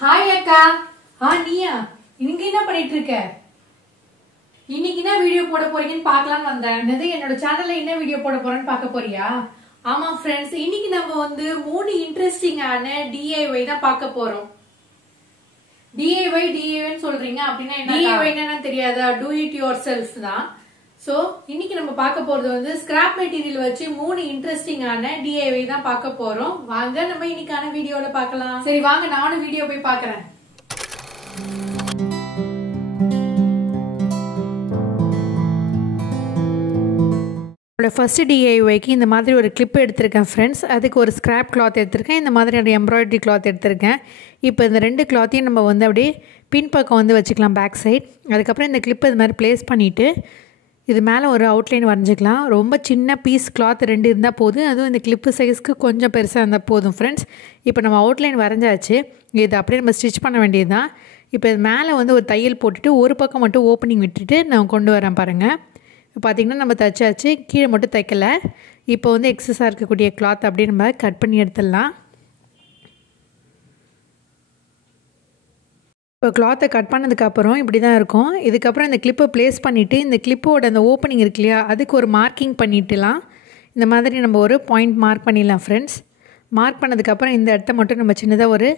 Hi அக்கா. நீயா இன்னைக்கு என்ன பண்ணிட்டு இருக்க? இன்னைக்கு என்ன வீடியோ போட போறீங்கன்னு பார்க்கலாம்னு வந்தேன். என்னோட சேனல்ல என்ன வீடியோ போட போறேன்னு பார்க்க போறியா? ஆமா ஃப்ரெண்ட்ஸ், இன்னைக்கு நம்ம வந்து 3 இன்ட்ரெஸ்டிங்கான DIY தான் பார்க்க போறோம். DIY சொல்றீங்க அப்படின்னா என்ன? DIY என்னன்னு தெரியாதா? டூ இட் யுவர் செல்ஃப் தான். சோ இன்னைக்கு நம்ம பார்க்க போறது வந்து ஸ்கிராப் மெட்டீரியல் வச்சு 3 இன்ட்ரெஸ்டிங்கான DIY தான் பார்க்க போறோம். வாங்க நம்ம இன்னைக்கான வீடியோல பார்க்கலாம். சரி வாங்க, நானும் வீடியோ போய் பார்க்கறேன். ஃபர்ஸ்ட் DIYக்கு இந்த மாதிரி ஒரு கிளிப் எடுத்திருக்கேன் ஃப்ரெண்ட்ஸ். அதுக்கு ஒரு ஸ்கிராப் கிளாத் எடுத்திருக்கேன். இந்த மாதிரி எம்ப்ராய்டரி கிளாத் எடுத்திருக்கேன். இப்போ இந்த 2 கிளாத்தையும் நம்ம வந்து அப்படியே பின்பக்கம் வந்து வச்சுக்கலாம், பேக் சைட். அதுக்கப்புறம் இந்த கிளிப்பை இது மாதிரி ப்ளேஸ் பண்ணிவிட்டு இது மேலே ஒரு அவுட்லைன் வரைஞ்சிக்கலாம். ரொம்ப சின்ன பீஸ் கிளாத் 2 இருந்தால் போதும். அதுவும் இந்த கிளிப்பு சைஸ்க்கு கொஞ்சம் பெருசாக இருந்தால் போதும் ஃப்ரெண்ட்ஸ். இப்போ நம்ம அவுட்லைன் வரைஞ்சாச்சு. இது அப்படியே நம்ம ஸ்டிச் பண்ண வேண்டியது தான். இப்போ இது மேலே வந்து ஒரு தையல் போட்டுட்டு ஒரு பக்கம் மட்டும் ஓப்பனிங் விட்டுட்டு நான் கொண்டு வரேன் பாருங்கள். இப்போ பார்த்திங்கன்னா நம்ம தைச்சாச்சு, கீழே மட்டும் தைக்கலை. இப்போ வந்து எக்ஸஸாக இருக்கக்கூடிய கிளாத் அப்படியே நம்ம கட் பண்ணி எடுத்துடலாம். இப்போ கிளாத்தை கட் பண்ணதுக்கப்புறம் இப்படி தான் இருக்கும். இதுக்கப்புறம் இந்த கிளிப்பை ப்ளேஸ் பண்ணிவிட்டு இந்த கிளிப்போட அந்த ஓப்பனிங் இருக்கு இல்லையா, அதுக்கு ஒரு மார்க்கிங் பண்ணிட்டுலாம். இந்த மாதிரி நம்ம ஒரு பாயிண்ட் மார்க் பண்ணிடலாம் ஃப்ரெண்ட்ஸ். மார்க் பண்ணதுக்கப்புறம் இந்த இடத்த மட்டும் நம்ம சின்னதாக ஒரு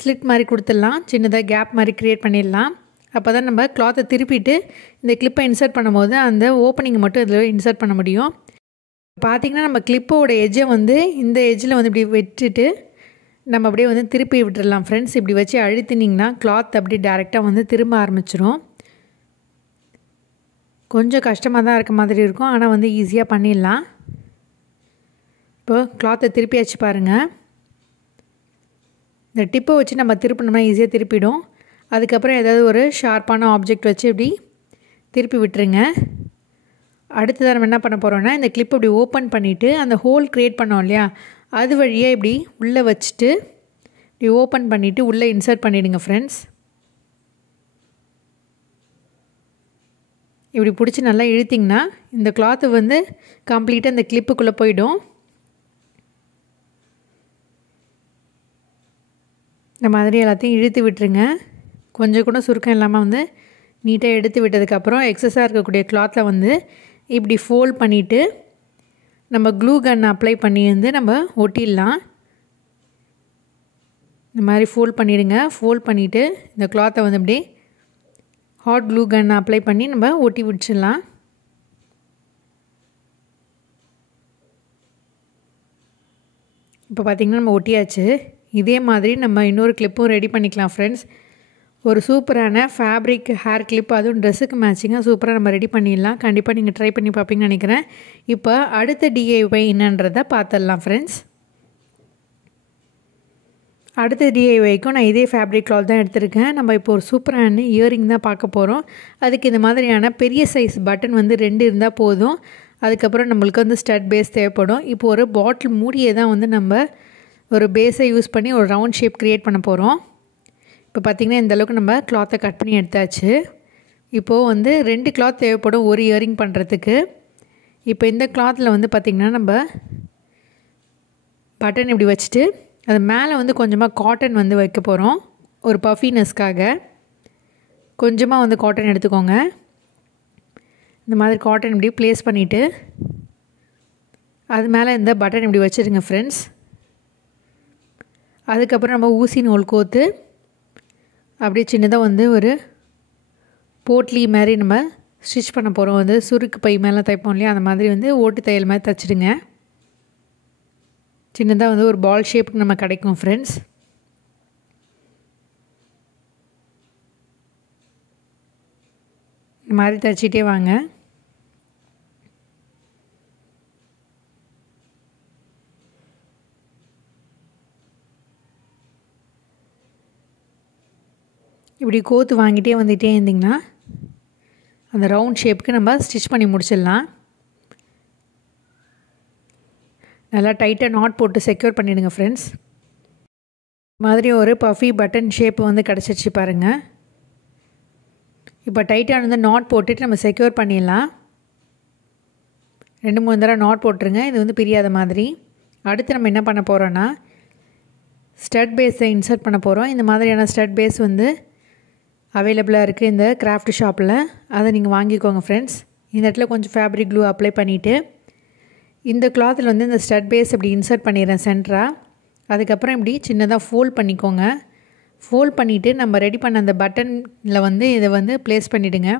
ஸ்லிட் மாதிரி கொடுத்துடலாம். சின்னதாக கேப் மாதிரி க்ரியேட் பண்ணிடலாம். அப்போ தான் நம்ம கிளாத்தை திருப்பிட்டு இந்த கிளிப்பை இன்சர்ட் பண்ணும்போது அந்த ஓப்பனிங்கை மட்டும் இதில் இன்சர்ட் பண்ண முடியும். பார்த்திங்கன்னா நம்ம கிளிப்போட எஜ்ஜை வந்து இந்த எஜ்ஜில் வந்து இப்படி விட்டுட்டு நம்ம அப்படியே வந்து திருப்பி விட்டுடலாம் ஃப்ரெண்ட்ஸ். இப்படி வச்சு அழுத்தினிங்கன்னா கிளாத் அப்படி டேரெக்டாக வந்து திரும்ப ஆரம்பிச்சிடும். கொஞ்சம் கஷ்டமாக தான் இருக்க மாதிரி இருக்கும், ஆனால் வந்து ஈஸியாக பண்ணிடலாம். இப்போது கிளாத்தை திருப்பியாச்சு பாருங்கள். இந்த டிப்பை வச்சு நம்ம திருப்பினோம்னா ஈஸியாக திருப்பிடும். அதுக்கப்புறம் ஏதாவது ஒரு ஷார்ப்பான ஆப்ஜெக்ட் வச்சு இப்படி திருப்பி விட்டுருங்க. அடுத்ததாக நம்ம என்ன பண்ண போகிறோன்னா, இந்த கிளிப் இப்படி ஓப்பன் பண்ணிவிட்டு அந்த ஹோல் க்ரியேட் பண்ணோம் இல்லையா, அது வழியாக இப்படி உள்ளே வச்சுட்டு இப்படி ஓப்பன் பண்ணிவிட்டு உள்ளே இன்சர்ட் பண்ணிவிடுங்க ஃப்ரெண்ட்ஸ். இப்படி பிடிச்சி நல்லா இழுத்திங்கன்னா இந்த கிளாத்து வந்து கம்ப்ளீட்டாக இந்த கிளிப்புக்குள்ளே போயிடும். இந்த மாதிரி எல்லாத்தையும் இழுத்து விட்டுருங்க. கொஞ்சம் கூட சுருக்கம் இல்லாமல் வந்து நீட்டாக எடுத்து விட்டதுக்கப்புறம் எக்ஸஸாக இருக்கக்கூடிய கிளாத்தில் வந்து இப்படி ஃபோல்ட் பண்ணிவிட்டு நம்ம க்ளூ கன் அப்ளை பண்ணி வந்து நம்ம ஒட்டிடலாம். இந்த மாதிரி ஃபோல்ட் பண்ணிவிடுங்க. ஃபோல்ட் பண்ணிவிட்டு இந்த கிளாத்தை வந்து அப்படியே ஹாட் க்ளூ கன் அப்ளை பண்ணி நம்ம ஒட்டி விட்டுடலாம். இப்போ பார்த்திங்கன்னா நம்ம ஒட்டியாச்சு. இதே மாதிரி நம்ம இன்னொரு கிளிப்பும் ரெடி பண்ணிக்கலாம் ஃப்ரெண்ட்ஸ். ஒரு சூப்பரான ஃபேப்ரிக் ஹேர் கிளிப், அதுவும் ட்ரெஸ்ஸுக்கு மேட்சிங்காக சூப்பராக நம்ம ரெடி பண்ணிடலாம். கண்டிப்பாக நீங்கள் ட்ரை பண்ணி பார்ப்பீங்கன்னு நினைக்கிறேன். இப்போ அடுத்த DIY என்னன்றதை பார்த்துடலாம் ஃப்ரெண்ட்ஸ். அடுத்த DIYக்கும் நான் இதே ஃபேப்ரிக் கிளாத் தான் எடுத்திருக்கேன். நம்ம இப்போ ஒரு சூப்பரான இயரிங் தான் பார்க்க போகிறோம். அதுக்கு இந்த மாதிரியான பெரிய சைஸ் பட்டன் வந்து 2 இருந்தால் போதும். அதுக்கப்புறம் நம்மளுக்கு வந்து ஸ்டட் பேஸ் தேவைப்படும். இப்போ ஒரு பாட்டில் மூடியை தான் வந்து நம்ம ஒரு பேஸை யூஸ் பண்ணி ஒரு ரவுண்ட் ஷேப் க்ரியேட் பண்ண போகிறோம். இப்போ பார்த்திங்கன்னா இந்தளவுக்கு நம்ம கிளாத்தை கட் பண்ணி எடுத்தாச்சு. இப்போது வந்து 2 கிளாத் தேவைப்படும் ஒரு இயரிங் பண்ணுறதுக்கு. இப்போ இந்த கிளாத்தில் வந்து பார்த்திங்கன்னா நம்ம பட்டன் இப்படி வச்சுட்டு அது மேலே வந்து கொஞ்சமாக காட்டன் வந்து வைக்க போகிறோம். ஒரு பஃபினஸ்க்காக கொஞ்சமாக வந்து காட்டன் எடுத்துக்கோங்க. இந்த மாதிரி காட்டன் இப்படி ப்ளேஸ் பண்ணிவிட்டு அது மேலே இந்த பட்டன் இப்படி வச்சுருங்க ஃப்ரெண்ட்ஸ். அதுக்கப்புறம் நம்ம ஊசி நூல் கோத்து அப்படியே சின்னதாக வந்து ஒரு போட்லி மாதிரி நம்ம ஸ்டிச் பண்ண போகிறோம். வந்து சுருக்கு பை மேலே தைப்போம் இல்லையா, அந்த மாதிரி வந்து ஓட்டு தையல் மாதிரி தைச்சிடுங்க. சின்னதாக வந்து ஒரு பால் ஷேப்புக்கு நம்ம கிடைக்கும் ஃப்ரெண்ட்ஸ். இந்த மாதிரி தைச்சிட்டே வாங்க. இப்படி கோத்து வாங்கிட்டே வந்துகிட்டே இருந்திங்கன்னா அந்த ரவுண்ட் ஷேப்புக்கு நம்ம ஸ்டிச் பண்ணி முடிச்சிடலாம். நல்லா டைட்டாக நாட் போட்டு செக்யூர் பண்ணிவிடுங்க ஃப்ரெண்ட்ஸ். மாதிரி ஒரு பஃபி பட்டன் ஷேப்பு வந்து கிடச்சிருச்சு பாருங்கள். இப்போ டைட்டாக வந்து நாட் போட்டுட்டு நம்ம செக்யூர் பண்ணிடலாம். 2-3 தடவை நாட் போட்டுருங்க. இது வந்து பிரியாத மாதிரி. அடுத்து நம்ம என்ன பண்ண போகிறோன்னா, ஸ்டட் பேஸை இன்சர்ட் பண்ண போகிறோம். இந்த மாதிரியான ஸ்டட் பேஸ் வந்து அவைலபிளாக இருக்குது இந்த கிராஃப்ட் ஷாப்பில். அதை நீங்கள் வாங்கிக்கோங்க ஃப்ரெண்ட்ஸ். இந்த இடத்துல கொஞ்சம் ஃபேப்ரிக் க்ளூ அப்ளை பண்ணிவிட்டு இந்த கிளாத்தில் வந்து இந்த ஸ்டட் பேஸ் இப்படி இன்சர்ட் பண்ணிடுறேன் சென்டராக. அதுக்கப்புறம் இப்படி சின்னதாக ஃபோல்ட் பண்ணிக்கோங்க. ஃபோல்ட் பண்ணிவிட்டு நம்ம ரெடி பண்ண அந்த பட்டனில் வந்து இதை வந்து ப்ளேஸ் பண்ணிவிடுங்க.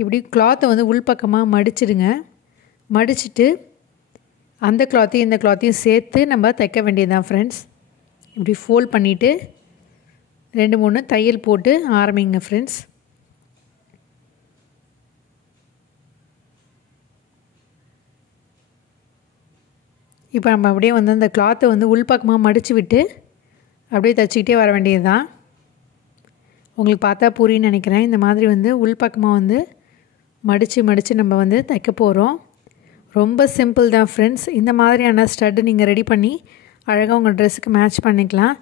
இப்படி கிளாத்தை வந்து உள்பக்கமாக மடிச்சிடுங்க. மடிச்சுட்டு அந்த கிளாத்தையும் இந்த கிளாத்தையும் சேர்த்து நம்ம தைக்க வேண்டியது தான் ஃப்ரெண்ட்ஸ். இப்படி ஃபோல்ட் பண்ணிவிட்டு 2-3 தையல் போட்டு ஆரம்பிங்க ஃப்ரெண்ட்ஸ். இப்போ நம்ம அப்படியே வந்து அந்த கிளாத்தை வந்து உள்பக்கமாக மடித்து விட்டு அப்படியே தைச்சிக்கிட்டே வர வேண்டியது தான். உங்களுக்கு பார்த்தா புரியுன்னு நினைக்கிறேன். இந்த மாதிரி வந்து உள்பக்கமாக வந்து மடித்து நம்ம வந்து தைக்க போகிறோம். ரொம்ப சிம்பிள் தான் ஃப்ரெண்ட்ஸ். இந்த மாதிரியான ஸ்டட்டு நீங்கள் ரெடி பண்ணி அழகாக உங்கள் ட்ரெஸ்ஸுக்கு மேட்ச் பண்ணிக்கலாம்.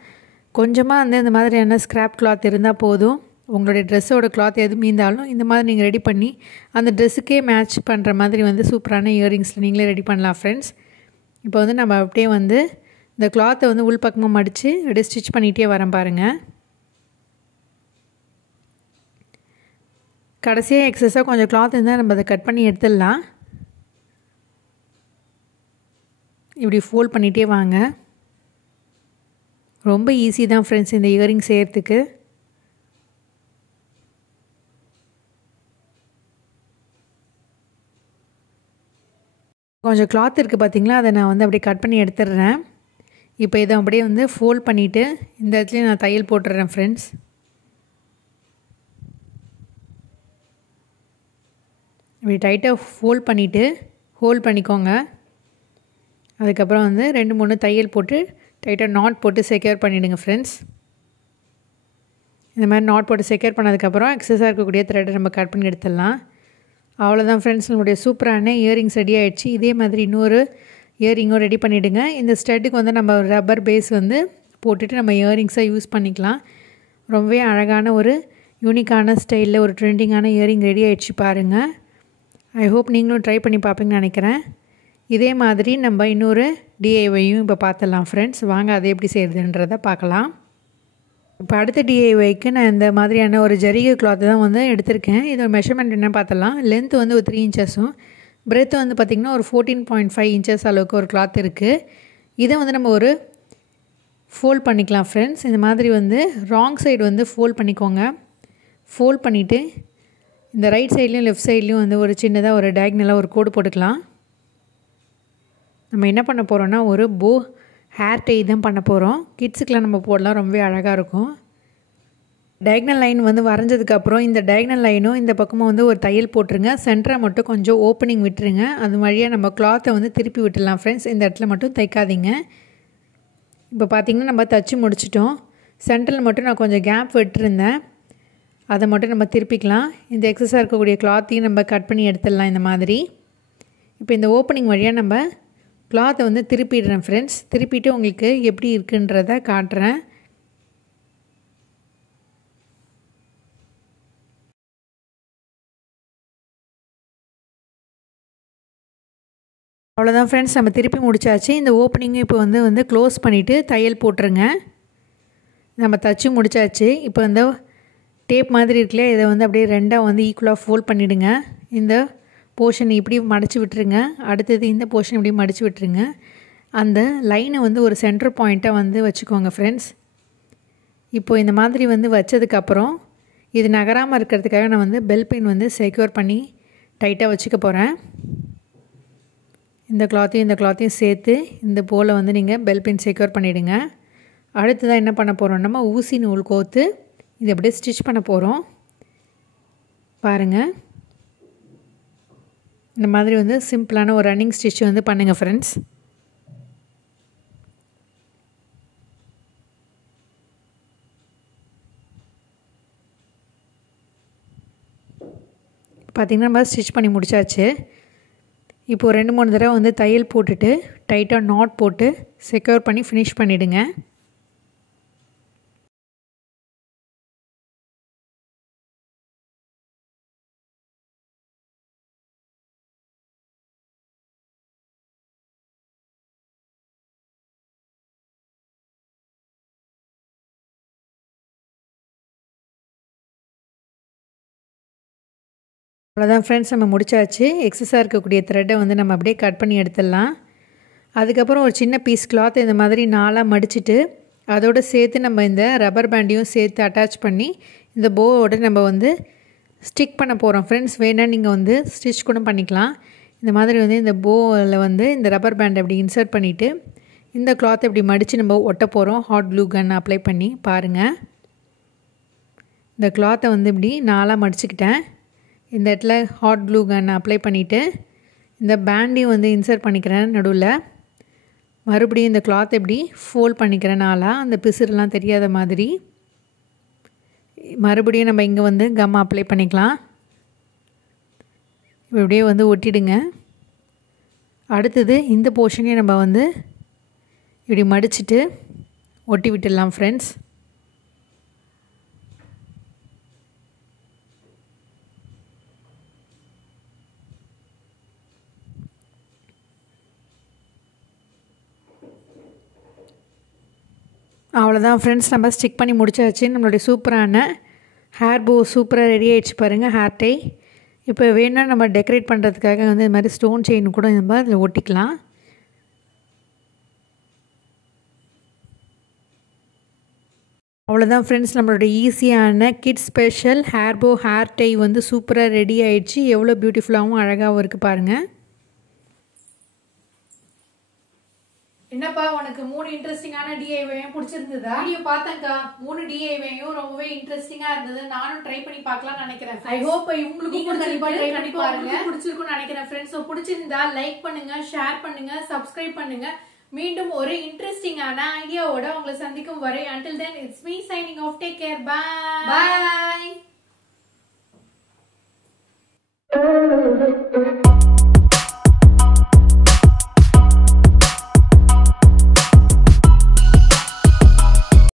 கொஞ்சமாக வந்து இந்த மாதிரியான ஸ்க்ராப் கிளாத் இருந்தால் போதும். உங்களுடைய ட்ரெஸ்ஸோட கிளாத் எது மீந்தாலும் இந்த மாதிரி நீங்கள் ரெடி பண்ணி அந்த ட்ரெஸ்ஸுக்கே மேட்ச் பண்ணுற மாதிரி வந்து சூப்பரான இயரிங்ஸில் நீங்களே ரெடி பண்ணலாம் ஃப்ரெண்ட்ஸ். இப்போ வந்து நம்ம அப்படியே வந்து இந்த கிளாத்தை வந்து உள்பக்கமாக மடித்து அப்படியே ஸ்டிச் பண்ணிகிட்டே வரேன் பாருங்கள். கடைசியாக எக்ஸஸாக கொஞ்சம் கிளாத் இருந்தால் நம்ம அதை கட் பண்ணி எடுத்துடலாம். இப்படி ஃபோல்ட் பண்ணிகிட்டே வாங்க. ரொம்ப ஈஸி தான் ஃப்ரெண்ட்ஸ் இந்த இயரிங் செய்கிறதுக்கு. கொஞ்சம் கிளாத் இருக்குது பார்த்திங்களா, அதை நான் வந்து அப்படியே கட் பண்ணி எடுத்துடுறேன். இப்போ இதை அப்படியே வந்து ஃபோல்ட் பண்ணிவிட்டு இந்த இடத்துலையும் நான் தையல் போட்டுடுறேன் ஃப்ரெண்ட்ஸ். இப்படி டைட்டாக ஃபோல்ட் பண்ணிவிட்டு ஹோல்ட் பண்ணிக்கோங்க. அதுக்கப்புறம் வந்து 2-3 தையல் போட்டு டைட்டாக நாட் போட்டு செக்யூர் பண்ணிவிடுங்க ஃப்ரெண்ட்ஸ். இந்த மாதிரி நாட் போட்டு செக்யூர் பண்ணதுக்கப்புறம் எக்ஸஸாக இருக்கக்கூடிய த்ரெட்டை நம்ம கட் பண்ணி எடுத்துடலாம். அவ்வளோதான் ஃப்ரெண்ட்ஸ், நம்மளுடைய சூப்பரான இயரிங்ஸ் ரெடி ஆகிடுச்சு. இதே மாதிரி இன்னொரு இயரிங்கும் ரெடி பண்ணிவிடுங்க. இந்த ஸ்டட்டுக்கு வந்து நம்ம ரப்பர் பேஸ் வந்து போட்டுட்டு நம்ம இயரிங்ஸாக யூஸ் பண்ணிக்கலாம். ரொம்பவே அழகான ஒரு யூனிக்கான ஸ்டைலில் ஒரு ட்ரெண்டிங்கான இயரிங் ரெடி ஆகிடுச்சு பாருங்கள். ஐ ஹோப் நீங்களும் ட்ரை பண்ணி பார்ப்பீங்கன்னு நினைக்கிறேன். இதே மாதிரி நம்ம இன்னொரு டிஐஒய்யும் இப்போ பார்த்துடலாம் ஃப்ரெண்ட்ஸ். வாங்க அதை எப்படி செய்கிறதுன்றதை பார்க்கலாம். இப்போ அடுத்த டிஐஒய்க்கு நான் இந்த மாதிரியான ஒரு ஜரிகை கிளாத்து தான் வந்து எடுத்திருக்கேன். இதோட மெஷர்மெண்ட் என்ன பார்த்தலாம். லென்த் வந்து ஒரு 3 இன்ச்சஸும் பிரெத் வந்து பார்த்திங்கன்னா ஒரு 14.5 இன்ச்சஸ் அளவுக்கு ஒரு கிளாத் இருக்குது. இதை வந்து நம்ம ஒரு ஃபோல்ட் பண்ணிக்கலாம் ஃப்ரெண்ட்ஸ். இந்த மாதிரி வந்து ராங் சைடு வந்து ஃபோல்ட் பண்ணிக்கோங்க. ஃபோல்ட் பண்ணிவிட்டு இந்த ரைட் சைட்லேயும் லெஃப்ட் சைட்லேயும் வந்து ஒரு சின்னதாக ஒரு டயக்னலாக ஒரு கோடு போட்டுக்கலாம். நம்ம என்ன பண்ண போகிறோன்னா ஒரு போ ஹேர் டை தான் பண்ண போகிறோம். கிட்ஸுக்கெலாம் நம்ம போடலாம், ரொம்பவே அழகாக இருக்கும். டயக்னல் லைன் வந்து வரைஞ்சதுக்கப்புறம் இந்த டயக்னல் லைனும் இந்த பக்கமும் வந்து ஒரு தையல் போட்டுருங்க. சென்டரை மட்டும் கொஞ்சம் ஓப்பனிங் விட்டுருங்க. அது வழியாக நம்ம கிளாத்தை வந்து திருப்பி விட்டுடலாம் ஃப்ரெண்ட்ஸ். இந்த இடத்துல மட்டும் தைக்காதீங்க. இப்போ பார்த்திங்கன்னா நம்ம தைச்சி முடிச்சிட்டோம். சென்டரில் மட்டும் நான் கொஞ்சம் கேப் விட்டுருந்தேன், அதை மட்டும் நம்ம திருப்பிக்கலாம். இந்த எக்ஸஸாக இருக்கக்கூடிய கிளாத்தையும் நம்ம கட் பண்ணி எடுத்துடலாம் இந்த மாதிரி. இப்போ இந்த ஓப்பனிங் வழியாக நம்ம கிளாத்தை வந்து திருப்பிடுறேன் ஃப்ரெண்ட்ஸ். திருப்பிட்டு உங்களுக்கு எப்படி இருக்குன்றத காட்டுறேன். அவ்வளோதான் ஃப்ரெண்ட்ஸ், நம்ம திருப்பி முடிச்சாச்சு. இந்த ஓப்பனிங்கும் இப்போ வந்து க்ளோஸ் பண்ணிவிட்டு தையல் போட்டுருங்க. நம்ம தைச்சி முடிச்சாச்சு. இப்போ இந்த டேப் மாதிரி இருக்குல்ல, இதை வந்து அப்படியே ரெண்டாக வந்து ஈக்குவலாக ஃபோல்ட் பண்ணிவிடுங்க. இந்த போர்ஷன் இப்படி மடித்து விட்டுருங்க. அடுத்தது இந்த போர்ஷன் இப்படி மடித்து விட்டுருங்க. அந்த லைனை வந்து ஒரு சென்டர் பாயிண்ட்டாக வந்து வச்சுக்கோங்க ஃப்ரெண்ட்ஸ். இப்போது இந்த மாதிரி வந்து வச்சதுக்கப்புறம் இது நகராமல் இருக்கிறதுக்காக நான் வந்து பெல் பின் வந்து செக்யூர் பண்ணி டைட்டாக வச்சுக்க போகிறேன். இந்த கிளாத்தையும் சேர்த்து இந்த போல் வந்து நீங்கள் பெல் பின் செக்யூர் பண்ணிவிடுங்க. அடுத்ததாக என்ன பண்ண போகிறோம், நம்ம ஊசி நூல் கோர்த்து இது அப்படியே ஸ்டிச் பண்ண போகிறோம். பாருங்கள், இந்த மாதிரி வந்து சிம்பிளான ஒரு ரன்னிங் ஸ்டிச் வந்து பண்ணுங்கள் ஃப்ரெண்ட்ஸ். பார்த்திங்கன்னா நம்ம ஸ்டிச் பண்ணி முடிச்சாச்சு. இப்போது 2-3 தடவை வந்து தையல் போட்டுட்டு டைட்டாக நாட் போட்டு செக்யூர் பண்ணி ஃபினிஷ் பண்ணிவிடுங்க. அவ்வளோதான் ஃப்ரெண்ட்ஸ், நம்ம முடிச்சாச்சு. எக்ஸஸாக இருக்கக்கூடிய த்ரெட்டை வந்து நம்ம அப்படியே கட் பண்ணி எடுத்துடலாம். அதுக்கப்புறம் ஒரு சின்ன பீஸ் கிளாத் இந்த மாதிரி 4ஆக மடிச்சுட்டு அதோடு சேர்த்து நம்ம இந்த ரப்பர் பேண்டையும் சேர்த்து அட்டாச் பண்ணி இந்த போவோடு நம்ம வந்து ஸ்டிக் பண்ண போகிறோம் ஃப்ரெண்ட்ஸ். வேணால் நீங்கள் வந்து ஸ்டிச் கூட பண்ணிக்கலாம். இந்த மாதிரி வந்து இந்த போவில் வந்து இந்த ரப்பர் பேண்ட் அப்படி இன்சர்ட் பண்ணிவிட்டு இந்த கிளாத் இப்படி மடித்து நம்ம ஒட்ட போகிறோம். ஹாட் க்ளூ கன் அப்ளை பண்ணி பாருங்கள். இந்த கிளாத்தை வந்து இப்படி 4ஆக மடிச்சுக்கிட்டேன். இந்த இடத்துல ஹாட் க்ளூ கன் அப்ளை பண்ணிவிட்டு இந்த பேண்டையும் வந்து இன்சர்ட் பண்ணிக்கிறேன் நடுவில். மறுபடியும் இந்த கிளாத் எப்படி ஃபோல்ட் பண்ணிக்கிறேன் 4ஆக, அந்த பிசுறுலாம் தெரியாத மாதிரி. மறுபடியும் நம்ம இங்கே வந்து கம் அப்ளை பண்ணிக்கலாம். இப்படியே வந்து ஒட்டிடுங்க. அடுத்தது இந்த போர்ஷனையும் நம்ம வந்து இப்படி மடிச்சுட்டு ஒட்டி விட்டுடலாம் ஃப்ரெண்ட்ஸ். அவ்வளோதான் ஃப்ரெண்ட்ஸ், நம்ம ஸ்டிக் பண்ணி முடிச்சாச்சு. நம்மளுடைய சூப்பரான ஹேர் போ சூப்பராக ரெடி ஆகிடுச்சு பாருங்கள், ஹேர் டை. இப்போ வேணால் நம்ம டெக்கரேட் பண்ணுறதுக்காக வந்து இது மாதிரி ஸ்டோன் செயின் கூட நம்ம அதில் ஒட்டிக்கலாம். அவ்வளோதான் ஃப்ரெண்ட்ஸ், நம்மளோட ஈஸியான கிட்ஸ் ஸ்பெஷல் ஹேர் போ ஹேர் டை வந்து சூப்பராக ரெடி ஆகிடுச்சு. எவ்வளோ பியூட்டிஃபுல்லாகவும் அழகாகவும் இருக்குது பாருங்கள். என்னப்பா உனக்கு 3 இன்ட்ரெஸ்டிங்கான டிஐவையும் பிடிச்சிருந்ததா? வீடியோ பார்த்தேன்க்கா, 3 டிஐவையும் ரொம்பவே இன்ட்ரெஸ்டிங்கா இருந்தது. நானும் ட்ரை பண்ணி பார்க்கலாம் நினைக்கிறேன். ஐ ஹோப் உங்களுக்கு கண்டிப்பா ட்ரை பண்ணி பாருங்க. பிடிச்சிருக்கும்னு நினைக்கிறேன் ஃப்ரெண்ட்ஸ். ஸோ பிடிச்சிருந்தா லைக் பண்ணுங்க, ஷேர் பண்ணுங்க, சப்ஸ்கிரைப் பண்ணுங்க. மீண்டும் ஒரு இன்ட்ரெஸ்டிங்கான ஐடியாவோட உங்களை சந்திக்கும் வரை until then it's me signing off. Take care. Bye. Bye.